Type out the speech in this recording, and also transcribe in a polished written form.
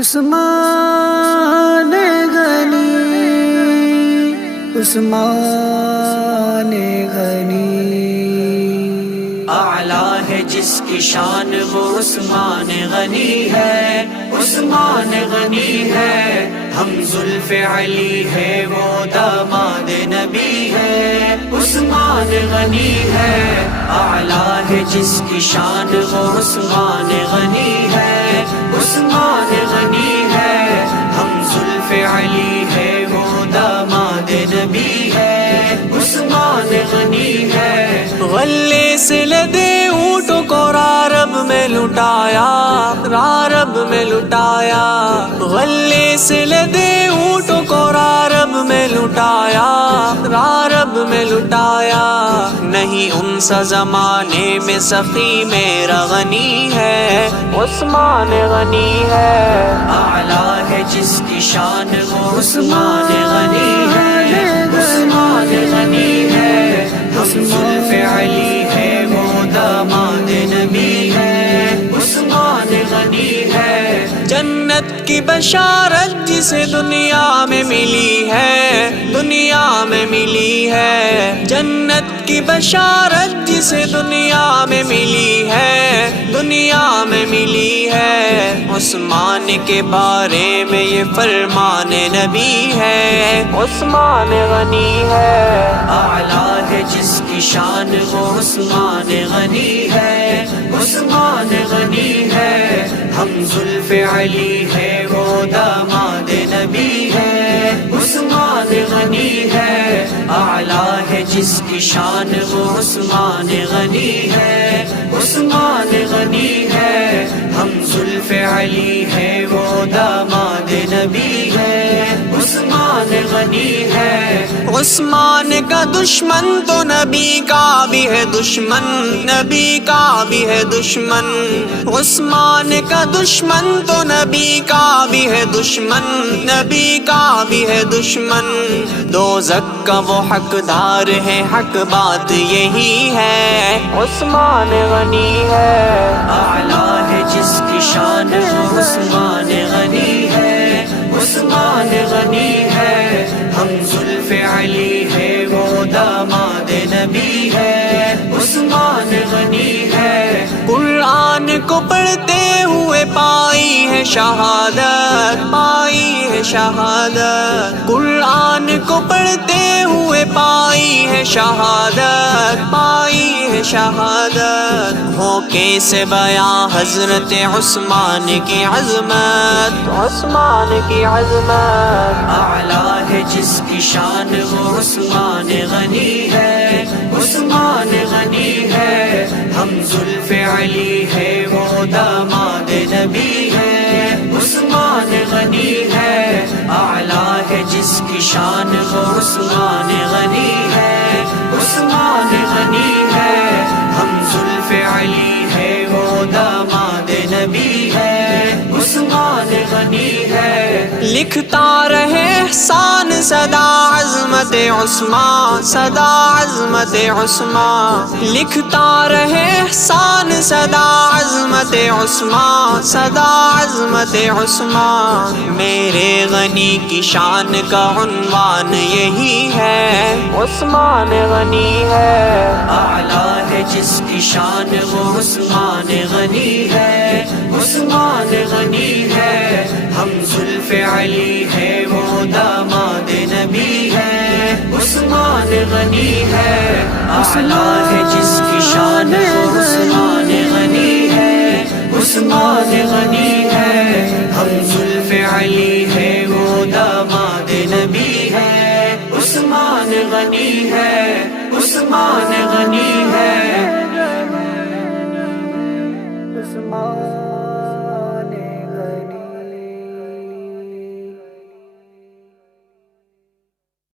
عثمان غنی، عثمان غنی، اعلیٰ ہے جس کی شان وہ عثمان غنی ہے، عثمان غنی ہے، ہم زلف علی ہے وہ داماد نبی ہے، عثمان غنی ہے، اعلیٰ ہے جس کی شان وہ عثمان غنی ہے، عثمان غنی ہے، ہم زلف علی ہے وہ داماد نبی ہے، عثمان غنی ہے، غلے سے لدے اونٹوں کو رارب میں لٹایا، رارب میں لٹایا، غلے سے لدے اونٹوں کو رارب میں لٹایا، رارب میں لٹایا، نہیں ان سا زمانے میں سخی میرا غنی ہے، عثمان غنی ہے، اعلیٰ ہے جس کی شان وہ عثمان غنی ہے، عثمان غنی ہے، ہم زلف علی ہے وہ داماد نبی ہے، عثمان غنی ہے، جنت کی بشارت جسے دنیا میں ملی ہے، دنیا میں ملی ہے، جنت کی بشارت جسے دنیا میں ملی ہے، دنیا میں ملی ہے، عثمان کے بارے میں یہ فرمان نبی ہے، عثمان غنی ہے، اعلیٰ ہے جس کی شان وہ عثمان غنی ہے، عثمان غنی ہے، ہم زلف علی ہے وہ داماد نبی ہے، عثمان غنی ہے، اعلیٰ ہے جس کی شان وہ عثمان غنی ہے، عثمان غنی ہے، ہم زلف علی ہے وہ داماد نبی ہے، عثمان غنی ہے، عثمان کا دشمن تو نبی کا بھی ہے دشمن، نبی کا بھی ہے دشمن، عثمان کا دشمن تو نبی کا بھی ہے دشمن، نبی کا بھی ہے دشمن، دوزخ کا وہ حقدار ہے، حق بات یہی ہے، عثمان غنی ہے، اعلیٰ ہے جس کی شان وہ عثمان غنی ہے، عثمان غنی ہے، ہم زلف علی ہے وہ داماد نبی ہے، عثمان غنی ہے، قرآن کو پڑھتے ہوئے پائی ہے شہادت، پائی ہے شہادت، قرآن کو پڑھتے ہوئے پائی ہے شہادت، پائی ہے شہادت، ہو کیسے بیاں حضرت عثمان کی عظمت، عثمان کی عظمت، اعلیٰ ہے جس کی شان وہ عثمان غنی ہے، عثمان غنی ہے، ہم زلف علی ہے وہ داماد نبی ہے، عثمان غنی ہے، اعلیٰ ہے جس کی شان وہ عثمان غنی ہے، عثمان غنی ہے، ہم زلف علی ہے وہ داماد نبی ہے، عثمان غنی ہے، لکھتا رہے احسان صدا عظمت عثمان، صدا عظمت عثمان، لکھتا رہے احسان صدا عظمت عثمان، صدا عظمت عثمان، میرے غنی کی شان کا عنوان یہی ہے، عثمان غنی ہے، اعلیٰ ہے جس کی شان وہ عثمان غنی ہے، عثمان غنی ہے، ہم زلف علی ہے وہ داماد نبی ہے، عثمان غنی ہے، اعلیٰ ہے جس کی شان وہ عثمان غنی ہے، عثمان غنی ہے، ہم زلف علی ہے وہ داماد نبی ہے، عثمان غنی ہے، عثمان